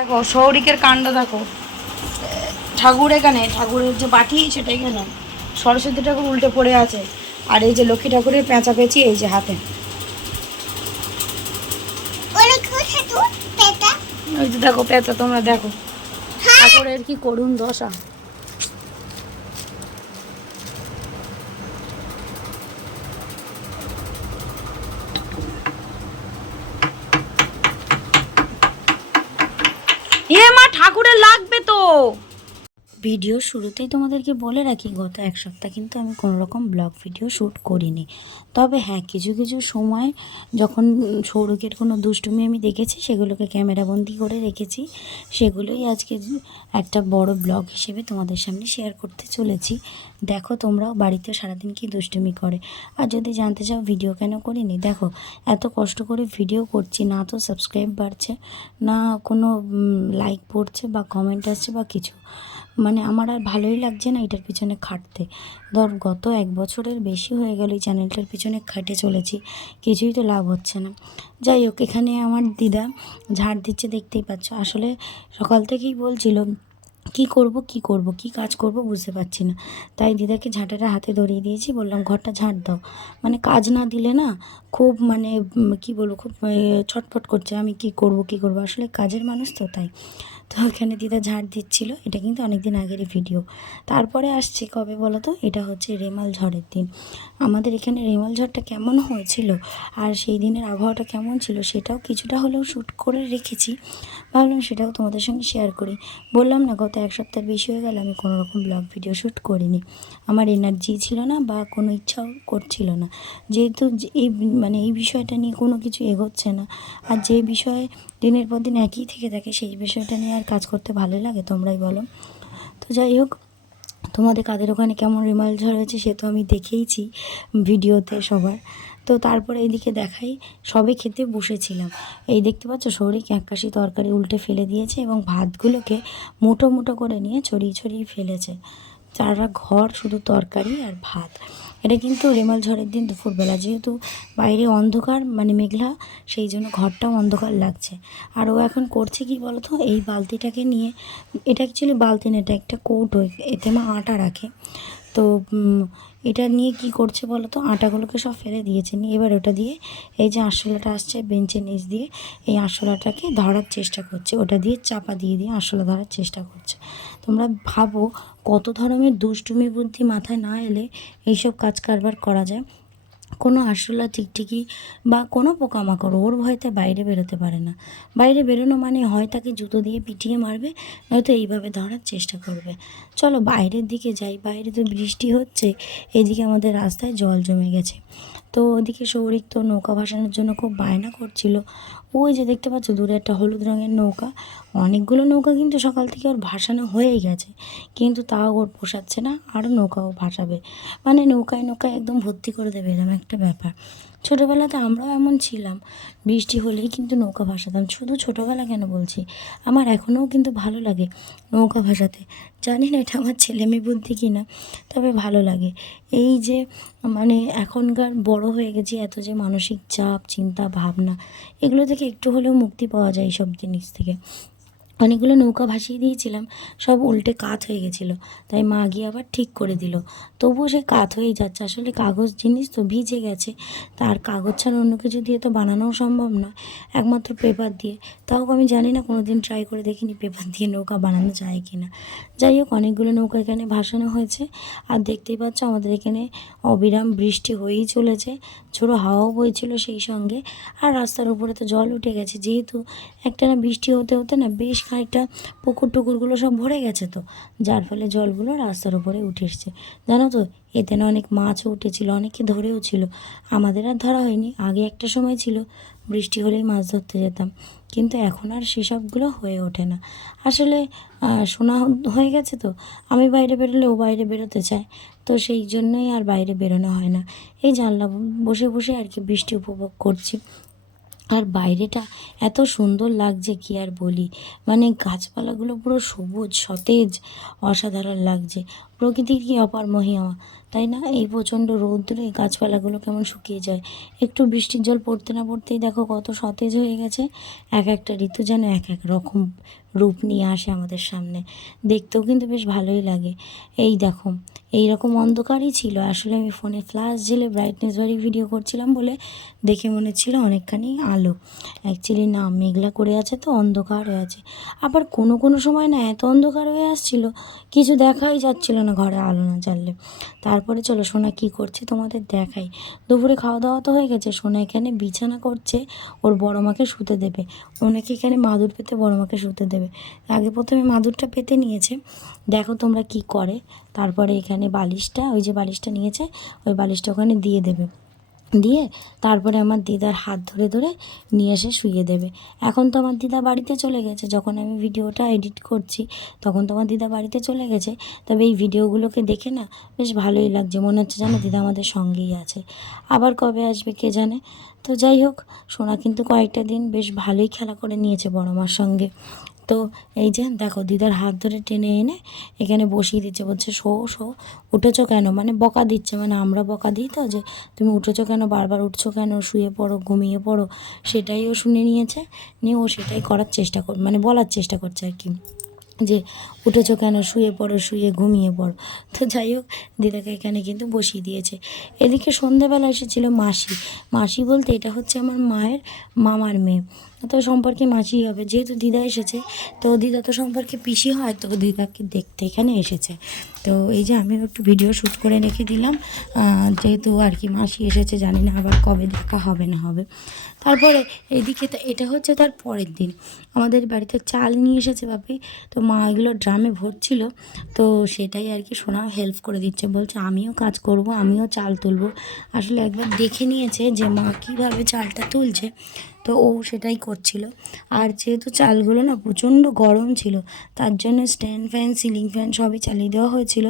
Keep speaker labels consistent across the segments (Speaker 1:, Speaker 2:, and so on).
Speaker 1: দেখো সৌরিকের কাণ্ড দেখো। ঠাকুর এখানে ঠাকুরের যে বাটি সেটা এখানে। সরস্বতী ঠাকুর উল্টে পড়ে আছে। আর এই যে লক্ষ্মী ঠাকুরের পেঁচা পেঁচি এই যে হাতে। ওই যে দেখো পেঁচা। তোমরা দেখো। ঠাকুরের কি করুন দশা। এ মা ঠাকুরের লাগবে তো। ভিডিও শুরুতেই তোমাদেরকে বলে রাখি, গত এক সপ্তাহ কিন্তু আমি কোনো রকম ব্লগ ভিডিও শ্যুট করিনি। তবে হ্যাঁ কিছু কিছু সময় যখন সৌরকের কোনো দুষ্টুমি আমি দেখেছি, সেগুলোকে ক্যামেরাবন্দি করে রেখেছি, সেগুলোই আজকে একটা বড় ব্লগ হিসেবে তোমাদের সামনে শেয়ার করতে চলেছি। দেখো তোমরাও বাড়িতে সারাদিন কি দুষ্টুমি করে। আর যদি জানতে চাও ভিডিও কেন করিনি, দেখো, এত কষ্ট করে ভিডিও করছি, না তো সাবস্ক্রাইব বাড়ছে, না কোনো লাইক পড়ছে বা কমেন্ট আসছে বা কিছু। মানে আমার আর ভালোই লাগছে না এটার পিছনে খাটতে। ধর, গত এক বছরের বেশি হয়ে গেল এই চ্যানেলটার পিছনে খাটে চলেছি, কিছুই তো লাভ হচ্ছে না। যাই হোক, এখানে আমার দিদা ঝাড় দিচ্ছে, দেখতেই পাচ্ছ। আসলে সকাল থেকেই বলছিল, কি করব কি করব, কি কাজ করব বুঝতে পারছি না। তাই দিদাকে ঝাঁটাটা হাতে ধরিয়ে দিয়েছি, বললাম, ঘরটা ঝাঁট দাও। মানে কাজ না দিলে না খুব মানে কি বলব, খুব ছটফট করছে, আমি কি করব কি করব? আসলে কাজের মানুষ তো তাই। তো এখানে দিদা ঝাড় দিচ্ছিল। এটা কিন্তু অনেক দিন আগেরই ভিডিও তারপরে আসছে কবে বলো তো এটা হচ্ছে রেমাল ঝড়ের দিন। আমাদের এখানে রেমাল ঝড়টা কেমন হয়েছিল আর সেই দিনের আবহাওয়াটা কেমন ছিল সেটাও কিছুটা হলেও শ্যুট করে রেখেছি। ভাবলাম সেটাও তোমাদের সঙ্গে শেয়ার করি। বললাম না, গত এক সপ্তাহ বেশি হয়ে গেল, আমি কোনো রকম ব্লগ ভিডিও শ্যুট করিনি। আমার এনার্জি ছিল না বা কোনো ইচ্ছাও করছিল না। যেহেতু এই মানে এই বিষয়টা নিয়ে কোনো কিছু এগোচ্ছে না। আর যে বিষয়ে দিনের পর দিন একই থেকে থাকে, সেই বিষয়টা নিয়ে আর কাজ করতে ভালো লাগে তোমরাই বলো। তো যাই হোক, তোমাদের কাদের ওখানে কেমন রিমাল ঝড় হয়েছে সে তো আমি দেখেইছি ভিডিওতে সবার। তো তারপরে এইদিকে দেখাই, সবে খেতে বসেছিলাম। এই দেখতে পাচ্ছ শরীর এককাশি তরকারি উল্টে ফেলে দিয়েছে এবং ভাতগুলোকে মুঠো মুঠো করে নিয়ে ছড়িয়ে ছড়িয়ে ফেলেছে। সারা ঘর শুধু তরকারি আর ভাত। এটা কিন্তু রেমাল ঝড়ের দিন দুপুরবেলা। যেহেতু বাইরে অন্ধকার মানে মেঘলা, সেই জন্য ঘরটাও অন্ধকার লাগছে। আর ও এখন করছে কি বলতো? এই বালতিটাকে নিয়ে, এটা অ্যাকচুয়ালি বালতি না, এটা একটা কৌটো এতে মা আটা রাখে। তো এটা নিয়ে কি করছে বলো তো? আটাগুলোকে সব ফেলে দিয়েছে। নিয়ে এবার ওটা দিয়ে এই যে আরশোলাটা আসছে বেঞ্চের নিচ দিয়ে, এই আরশোলাটাকে ধরার চেষ্টা করছে। ওটা দিয়ে চাপা দিয়ে দিয়ে আরশোলা ধরার চেষ্টা করছে। তোমরা ভাবো কত ধরনের দুষ্টুমি বুদ্ধি মাথায় না এলে এইসব কাজ কারবার করা যায়। কোনো আরশোলা ঠিকঠিকই বা কোনো পোকামাকড় ওর ভয়তে বাইরে বেরোতে পারে না। বাইরে বেরোনো মানে হয় তাকে জুতো দিয়ে পিটিয়ে মারবে, নয়তো এইভাবে ধরার চেষ্টা করবে। চলো বাইরের দিকে যাই, বাইরে তো বৃষ্টি হচ্ছে, এদিকে আমাদের রাস্তায় জল জমে গেছে। তো ওদিকে সৌরিক তো নৌকা ভাসানোর জন্য খুব বায়না করছিল। ওই যে দেখতে পাচ্ছ, দূরে একটা হলুদ রঙের নৌকা। অনেকগুলো নৌকা কিন্তু সকাল থেকে ওর ভাসানো হয়েই গেছে। কিন্তু তাও ওর পোষাচ্ছে না আরও নৌকাও ভাসাবে। মানে নৌকায় নৌকায় একদম ভর্তি করে দেবে এরকম একটা ব্যাপার। ছোটোবেলাতে আমরাও এমন ছিলাম। বৃষ্টি হলেই কিন্তু নৌকা ভাসাতাম। শুধু ছোটোবেলা কেন বলছি? আমার এখনও কিন্তু ভালো লাগে নৌকা ভাসাতে। জানি না এটা আমার ছেলে মেয়ে বুদ্ধি কি না তবে ভালো লাগে। এই যে মানে এখনকার বড় হয়ে গেছি, এত যে মানসিক চাপ, চিন্তা, ভাবনা, এগুলো থেকে একটু হলেও মুক্তি পাওয়া যায় এইসব জিনিস থেকে। অনেকগুলো নৌকা ভাসিয়ে দিয়েছিলাম, সব উল্টে কাত হয়ে গেছিল। তাই মা গিয়ে আবার ঠিক করে দিল। তবুও সে কাত হয়েই যাচ্ছে। আসলে কাগজ জিনিস তো ভিজে গেছে। তার কাগজ ছাড়া অন্য কিছু দিয়ে তো বানানোও সম্ভব নয়। একমাত্র পেপার দিয়ে। তাও আমি জানি না কোনো দিন ট্রাই করে দেখিনি পেপার দিয়ে নৌকা বানানো যায় কি না যাই হোক, অনেকগুলো নৌকা এখানে ভাসানো হয়েছে। আর দেখতেই পাচ্ছ, আমাদের এখানে অবিরাম বৃষ্টি হয়েই চলেছে। ছোটো হাওয়াও বইছিল সেই সঙ্গে। আর রাস্তার উপরে তো জল উঠে গেছে। যেহেতু একটা না বৃষ্টি হতে হতে না বেশ খানিকটা পুকুর টুকুরগুলো সব ভরে গেছে তো, যার ফলে জলগুলো রাস্তার উপরে উঠে এসছে। জানো তো, এতে না অনেক মাছও উঠেছিল অনেকে ধরেও ছিল। আমাদের আর ধরা হয়নি, আগে একটা সময় ছিল, বৃষ্টি হলেই মাছ ধরতে যেতাম। কিন্তু এখন আর সেসবগুলো হয়ে ওঠে না। আসলে শোনা হয়ে গেছে তো, আমি বাইরে বেরোলে ও বাইরে বেরোতে চায়। তো সেই জন্যই আর বাইরে বেরোনো হয় না। এই জানলা বসে বসে আর কি বৃষ্টি উপভোগ করছি। আর বাইরেটা এত সুন্দর লাগছে কি আর বলি? মানে গাছপালাগুলো পুরো সবুজ, সতেজ, অসাধারণ লাগছে। প্রকৃতির কি অপার মহিমা, তাই না? এই প্রচণ্ড রৌদ্রে গাছপালাগুলো কেমন শুকিয়ে যায়। একটু বৃষ্টির জল পড়তে না পড়তেই দেখো কত সতেজ হয়ে গেছে। এক একটা ঋতু যেন এক এক রকম। রূপ নিয়ে আসে আমাদের সামনে। দেখতেও কিন্তু বেশ ভালোই লাগে। এই দেখো এই রকম অন্ধকারই ছিল। আসলে আমি ফোনে ফ্ল্যাশ জেলে ব্রাইটনেস বাড়ি ভিডিও করছিলাম বলে দেখে মনে হচ্ছিল অনেকখানি আলো। অ্যাকচুয়ালি না, মেঘলা করে আছে তো, অন্ধকার হয়ে আছে। আবার কোনো কোনো সময় না এত অন্ধকার হয়ে আসছিল, কিছু দেখাই যাচ্ছিল না ঘরে আলো না জ্বাললে। তারপরে চলো সোনা কি করছে তোমাদের দেখাই। দুপুরে খাওয়া দাওয়া তো হয়ে গেছে, সোনা এখানে বিছানা করছে, ওর বড় মাকে শুতে দেবে। ওনাকে এখানে মাদুর পেতে বড় মাকে শুতে দেবে। আগে প্রথমে মাদুরটা পেতে নিয়েছে। দেখো তোমরা কি করে। তারপরে এখানে বালিশটা, ওই যে বালিশটা নিয়েছে, ওই বালিশটা ওখানে দিয়ে দেবে। দিয়ে তারপরে আমার দিদার হাত ধরে ধরে নিয়ে এসে শুয়ে দেবে। এখন তো আমার দিদা বাড়িতে চলে গেছে। যখন আমি ভিডিওটা এডিট করছি, তখন তো আমার দিদা বাড়িতে চলে গেছে। তবে এই ভিডিওগুলোকে দেখে না বেশ ভালোই লাগছে। মনে হচ্ছে যেন দিদা আমাদের সঙ্গেই আছে। আবার কবে আসবে কে জানে? তো যাই হোক, সোনা কিন্তু কয়েকটা দিন বেশ ভালোই খেলা করে নিয়েছে বড় মার সঙ্গে। তো এই যে দেখো দিদার হাত ধরে টেনে এনে এখানে বসিয়ে দিচ্ছে, বলছে, শো শো, উঠেছো কেন? মানে বকা দিচ্ছে মানে আমরা বকা দিই তো যে, তুমি উঠেছো কেন? বারবার উঠছো কেন? শুয়ে পড়ো, ঘুমিয়ে পড়ো। সেটাই ও শুনে নিয়েছে, নিয়ে ও সেটাই করার চেষ্টা কর মানে বলার চেষ্টা করছে আর কি, যে, উঠেছো কেন? শুয়ে পড়ো, শুয়ে ঘুমিয়ে পড়ো। তো যাই হোক, দিদাকে এখানে কিন্তু বসিয়ে দিয়েছে। এদিকে সন্ধেবেলা এসেছিল মাসি। মাসি বলতে এটা হচ্ছে আমার মায়ের মামার মেয়ে। তো সম্পর্কে মাসি হবে। যেহেতু দিদা এসেছে, তো দিদা তো সম্পর্কে পিসি হয়, তো দিদাকে দেখতে এখানে এসেছে। তো এই যে আমি একটু ভিডিও শ্যুট করে রেখে দিলাম। যেহেতু আর কি মাসি এসেছে, জানি না আবার কবে দেখা হবে না হবে। তারপরে এদিকে তো এটা হচ্ছে তার পরের দিন। আমাদের বাড়িতে চাল নিয়ে এসেছে বাপি। তো মা এগুলো ড্রামে ভরছিল। তো সেটাই আর কি সোনা হেল্প করে দিচ্ছে। বলছে, আমিও কাজ করব, আমিও চাল তুলবো। আসলে একবার দেখে নিয়েছে যে মা কীভাবে চালটা তুলছে। তো ও সেটাই করছিল। আর যেহেতু চালগুলো না প্রচণ্ড গরম ছিল, তার জন্য স্ট্যান্ড ফ্যান সিলিং ফ্যান সবই চালিয়ে দেওয়া হয়েছিল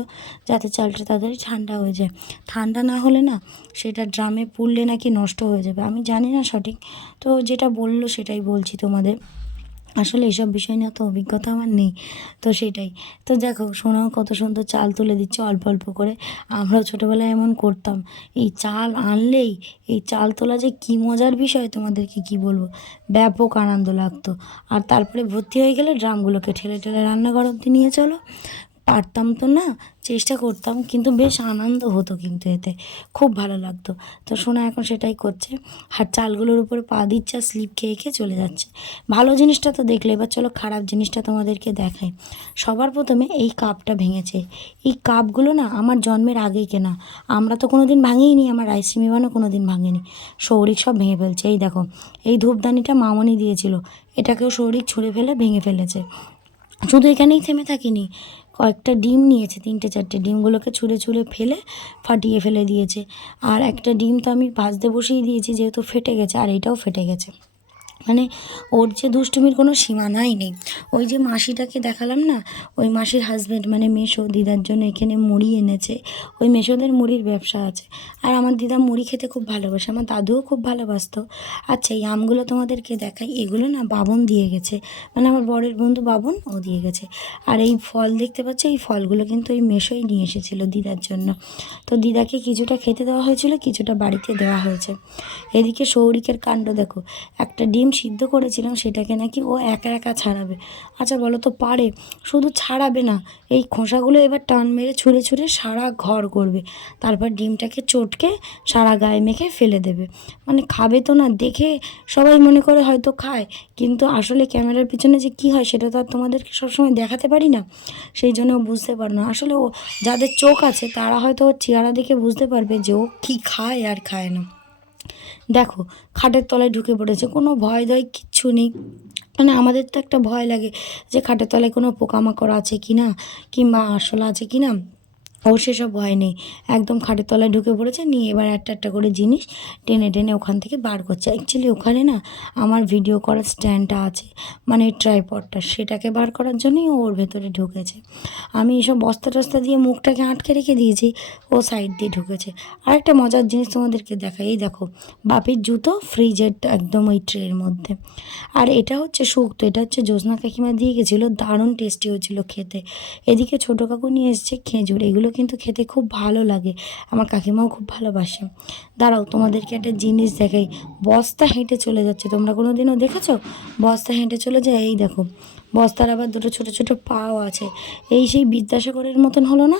Speaker 1: যাতে চালটা তাড়াতাড়ি ঠান্ডা হয়ে যায়। ঠান্ডা না হলে না সেটা ড্রামে পুড়লে নাকি নষ্ট হয়ে যাবে। আমি জানি না সঠিক, তো যেটা বলল সেটাই বলছি তোমাদের। আসলে এসব বিষয় নিয়ে তো অভিজ্ঞতা আমার নেই, তো সেটাই। তো দেখো শোনাও কত সুন্দর চাল তুলে দিচ্ছে অল্প অল্প করে। আমরাও ছোটোবেলায় এমন করতাম, এই চাল আনলেই, এই চাল তোলা যে কী মজার বিষয় তোমাদেরকে কি বলব? ব্যাপক আনন্দ লাগতো। আর তারপরে ভর্তি হয়ে গেলে ড্রামগুলোকে ঠেলে ঠেলে রান্নাঘর অব্দি নিয়ে চলো। পারতাম তো না, চেষ্টা করতাম, কিন্তু বেশ আনন্দ হতো কিন্তু এতে। খুব ভালো লাগতো। তো সোনা এখন সেটাই করছে। আর চালগুলোর উপরে পা দিচ্ছে আর স্লিপ খেয়ে খেয়ে চলে যাচ্ছে। ভালো জিনিসটা তো দেখলে, এবার চলো খারাপ জিনিসটা তোমাদেরকে দেখাই। সবার প্রথমে এই কাপটা ভেঙেছে। এই কাপগুলো না আমার জন্মের আগেই কেনা। আমরা তো কোনো দিন ভাঙিনি, আমার আইসক্রিম ইমানও কোনো দিন ভাঙেনি। সৌরিক সব ভেঙে ফেলছে, এই দেখো। এই ধূপদানিটা মামনি দিয়েছিল। এটাকেও সৌরিক ছুঁড়ে ফেলে, ভেঙে ফেলেছে। শুধু এখানেই থেমে থাকিনি। কয়েকটা ডিম নিয়েছে, তিনটে চারটে ডিমগুলোকে ছুঁড়ে ছুঁড়ে ফেলে ফাটিয়ে ফেলে দিয়েছে। আর একটা ডিম তো আমি ভাজতে বসিয়ে দিয়েছি যেহেতু ফেটে গেছে, আর এটাও ফেটে গেছে। মানে ওর যে দুষ্টুমির কোনো সীমানাই নেই। ওই যে মাসিটাকে দেখালাম না? ওই মাসির হাজব্যান্ড মানে মেশো দিদার জন্য এখানে মুড়ি এনেছে। ওই মেশোদের মুড়ির ব্যবসা আছে। আর আমার দিদা মুড়ি খেতে খুব ভালোবাসে, আমার দাদুও খুব ভালোবাসতো। আচ্ছা এই আমগুলো তোমাদেরকে দেখাই। এগুলো না বাবন দিয়ে গেছে। মানে আমার বরের বন্ধু বাবন, ও দিয়ে গেছে। আর এই ফল দেখতে পাচ্ছ? এই ফলগুলো কিন্তু ওই মেশোই নিয়ে এসেছিল দিদার জন্য। তো দিদাকে কিছুটা খেতে দেওয়া হয়েছিল, কিছুটা বাড়িতে দেওয়া হয়েছে। এদিকে সৌরিকের কাণ্ড দেখো। একটা ডিম সিদ্ধ করেছিলাম সেটাকে নাকি ও একা একা ছাড়াবে। আচ্ছা বলো তো পারে, শুধু ছাড়াবে না, এই খোসাগুলো এবার টান মেরে ছুঁড়ে ছুঁড়ে সারা ঘর করবে। তারপর ডিমটাকে চটকে সারা গায়ে মেখে ফেলে দেবে। মানে খাবে তো না, দেখে সবাই মনে করে হয়তো খায়, কিন্তু আসলে ক্যামেরার পিছনে যে কী হয় সেটা তো আর তোমাদেরকে সবসময় দেখাতে পারি না। সেই জন্য ও বুঝতে পারে না। আসলে ও, যাদের চোখ আছে তারা হয়তো ওর চেহারা দেখে বুঝতে পারবে যে ও কী খায় আর খায় না। দেখো, খাটের তলায় ঢুকে পড়েছে, কোনো ভয় দয় কিচ্ছু নেই। মানে আমাদের তো একটা ভয় লাগে যে খাটের তলায় কোনো পোকামাকড় আছে কি না কিংবা আরশোলা আছে কি না ও সেসব ভয় নেই। একদম খাটের তলায় ঢুকে পড়েছে, নিয়ে এবার একটা একটা করে জিনিস টেনে টেনে ওখান থেকে বার করছে। অ্যাকচুয়ালি ওখানে না আমার ভিডিও করার স্ট্যান্ডটা আছে মানে ট্রাইপডটা সেটাকে বার করার জন্যই ওর ভেতরে ঢুকেছে। আমি এসব বস্তা টস্তা দিয়ে মুখটাকে আটকে রেখে দিয়েছি, ও সাইড দিয়ে ঢুকেছে। আর একটা মজার জিনিস তোমাদেরকে দেখাই, এই দেখো, বাপির জুতো ফ্রিজের একদম ওই ট্রের মধ্যে। আর এটা হচ্ছে শুক্তো এটা হচ্ছে জ্যোৎস্না কাকিমা দিয়ে গেছিল, দারুণ টেস্টি হয়েছিল খেতে। এদিকে ছোটো কাকু নিয়ে এসছে খেজুর, এগুলো কিন্তু খেতে খুব ভালো লাগে। আমার কাকিমাও খুব ভালোবাসে। দাঁড়াও, তোমাদেরকে একটা জিনিস দেখাই। বস্তা হেঁটে চলে যাচ্ছে। তোমরা কোনো দিনও দেখেছ? বস্তা হেঁটে চলে যায়, এই দেখো। বস্তার আবার দুটো ছোটো ছোটো পাও আছে। এই সেই বিদ্যাসাগরের মতন হলো না?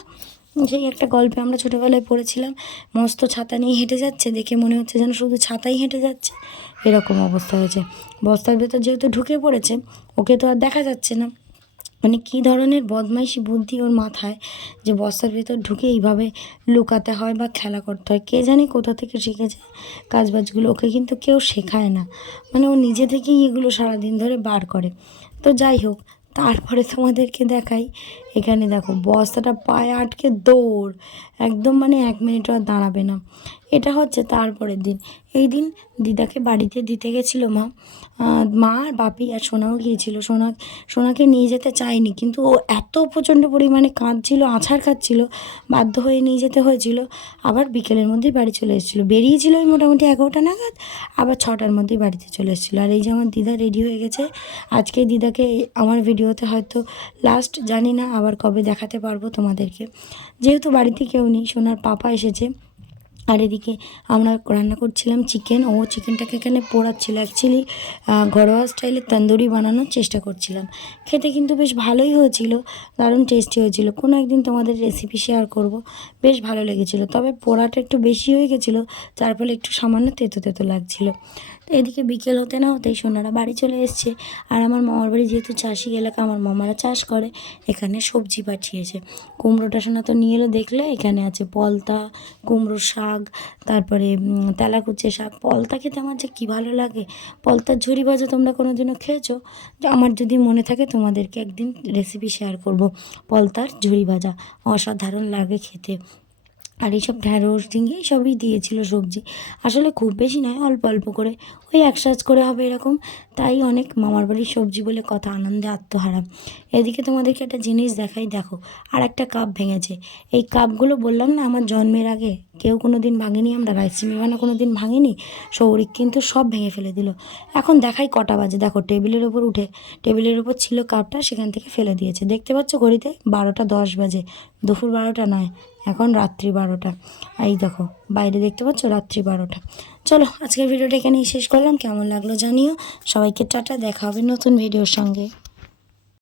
Speaker 1: সেই একটা গল্পে আমরা ছোটোবেলায় পড়েছিলাম। মস্ত ছাতা নিয়ে হেঁটে যাচ্ছে। দেখে মনে হচ্ছে যেন শুধু ছাতাই হেঁটে যাচ্ছে। এরকম অবস্থা হয়েছে। বস্তার ভেতর যেহেতু ঢুকে পড়েছে, ওকে তো আর দেখা যাচ্ছে না। মানে কী ধরনের বদমাইশি বুদ্ধি ওর মাথায় যে বস্তার ভেতর ঢুকে এইভাবে লুকাতে হয় বা খেলা করতে হয়? কে জানে কোথা থেকে শিখেছে কাজবাজগুলো, ওকে কিন্তু কেউ শেখায় না। মানে ও নিজে থেকেই এগুলো সারাদিন ধরে বার করে। তো যাই হোক, তারপরে তোমাদেরকে দেখাই এখানে দেখো, বস্তাটা পায়ে আটকে দৌড়। একদম মানে এক মিনিটও আর দাঁড়াবে না। এটা হচ্ছে তারপরের দিন। এই দিন দিদাকে বাড়িতে দিতে গেছিল মা। মা আর বাপি আর সোনাও গিয়েছিল। সোনা, সোনাকে নিয়ে যেতে চায়নি, কিন্তু ও এত প্রচণ্ড পরিমাণে কাঁদছিল, আছাড় খাচ্ছিল, বাধ্য হয়ে নিয়ে যেতে হয়েছিল। আবার বিকেলের মধ্যেই বাড়ি চলে এসেছিল। বেরিয়েছিল ওই মোটামুটি এগারোটা নাগাদ, আবার ছটার মধ্যেই বাড়িতে চলে এসেছিল। আর এই যে আমার দিদা রেডি হয়ে গেছে। আজকে দিদাকে আমার ভিডিওতে হয়তো লাস্ট জানি না আবার কবে দেখাতে পারব তোমাদেরকে? যেহেতু বাড়িতে কেউ নেই, সোনার পাপা এসেছে। আর এদিকে আমরা রান্না করছিলাম চিকেন ও চিকেনটাকে এখানে পোড়াচ্ছিল। অ্যাকচুয়ালি ঘরোয়া স্টাইলে তন্দুরি বানানোর চেষ্টা করছিলাম। খেতে কিন্তু বেশ ভালোই হয়েছিল, দারুণ টেস্টি হয়েছিল। কোনো একদিন তোমাদের রেসিপি শেয়ার করব, বেশ ভালো লেগেছিলো। তবে পোড়াটা একটু বেশি হয়ে গেছিল যার ফলে একটু সামান্য তেতো তেতো লাগছিল। তো এদিকে বিকেল হতে না হতেই সোনারা বাড়ি চলে এসছে। আর আমার মামার বাড়ি যেহেতু চাষি এলাকা, আমার মামারা চাষ করে, এখানে সবজি পাঠিয়েছে। কুমড়োটা সোনা তো নিয়ে এলো, দেখলে এখানে আছে পলতা, কুমড়ো শাক, তারপরে তেলাকুচে শাক। পলতা খেতে আমার যে কী ভালো লাগে। পলতার ঝুড়ি ভাজা তোমরা কোনো দিনও খেয়েছো আমার যদি মনে থাকে তোমাদেরকে একদিন রেসিপি শেয়ার করব। পলতার ঝুড়ি ভাজা অসাধারণ লাগে খেতে। আর এইসব ঢ্যাঁড়স, ঝিঙে সবই দিয়েছিল সবজি। আসলে খুব বেশি নয়, অল্প অল্প করে। ওই এক সাজ করে হবে এরকম। তাই অনেক মামার বাড়ির সবজি বলে কথা, আনন্দে আত্মহারা। এদিকে তোমাদেরকে একটা জিনিস দেখাই, দেখো আর একটা কাপ ভেঙেছে। এই কাপগুলো বললাম না, আমার জন্মের আগে কেউ কোনো দিন ভাঙেনি, আমরা রাইসিমি বানা কোনো দিন ভাঙেনি সৌরিক কিন্তু সব ভেঙে ফেলে দিল। এখন দেখাই কটা বাজে, দেখো, টেবিলের ওপর উঠে, টেবিলের ওপর ছিল কাপটা, সেখান থেকে ফেলে দিয়েছে। দেখতে পাচ্ছ ঘড়িতে? বারোটা দশ বাজে, দুপুর বারোটা নয়, এখন রাত্রি বারোটা। এই দেখো, বাইরে দেখতে পাচ্ছ? রাত্রি বারোটা। চলো, আজকের ভিডিওটা এখানেই শেষ করলাম। কেমন লাগল জানিও। সবাইকে টাটা, দেখা হবে নতুন ভিডিওর সঙ্গে।